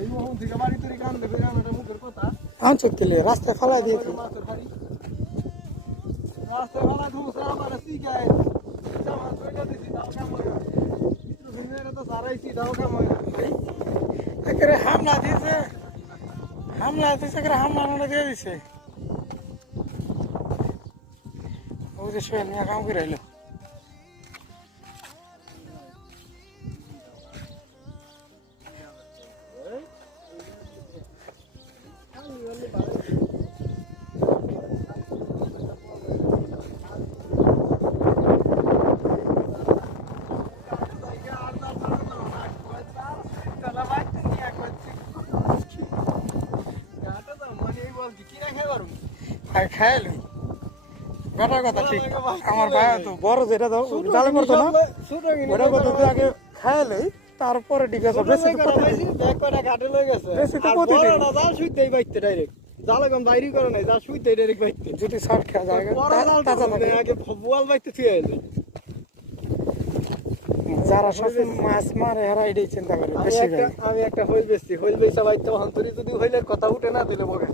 এই মোহন থেকে বাড়ি তৈরি কান দেবে রান্নাটা মুখের কথা আনছো কেলে রাস্তায় ফেলাই দিয়েছি মাছের বাড়ি রাস্তায় ফেলা ধুমছে আমার শিখায় মাছ ধরে দিছি তাও কাম হয় না মিত্র ভিন্ন তো সারাইছি তাও কাম হয় না একেবারে হামলা দিয়েছে একেবারে হামলা দিয়ে দিছে ও যে সোহেল মিয়া কাম করে এলো খাইলো গাটার কথা ঠিক আমার ভাই তো বড় যেটা দাও জালে করতো না ওটা কথা তুই আগে খাইলে তারপরে ঠিক আছে বেশি তো ঘাটে লয়ে গেছে বেশি তো প্রতিদিন জাল সুইতেই বাইতে ডাইরেক্ট জাল এখন বাইরে করে নাই জাল সুইতেই ডাইরেক্ট বাইতে যদি শর্ট খাওয়া যায় তাজা থাকে আগে বোয়াল বাইতে থুয়ে এলো যারা সব মাছ মারে এরা এটাই চিন্তা করে বেশি আমি একটা হইল বেচছি হইল বেচা বাইতে অন্তরি যদি হইলের কথা উঠে না দিলে বগে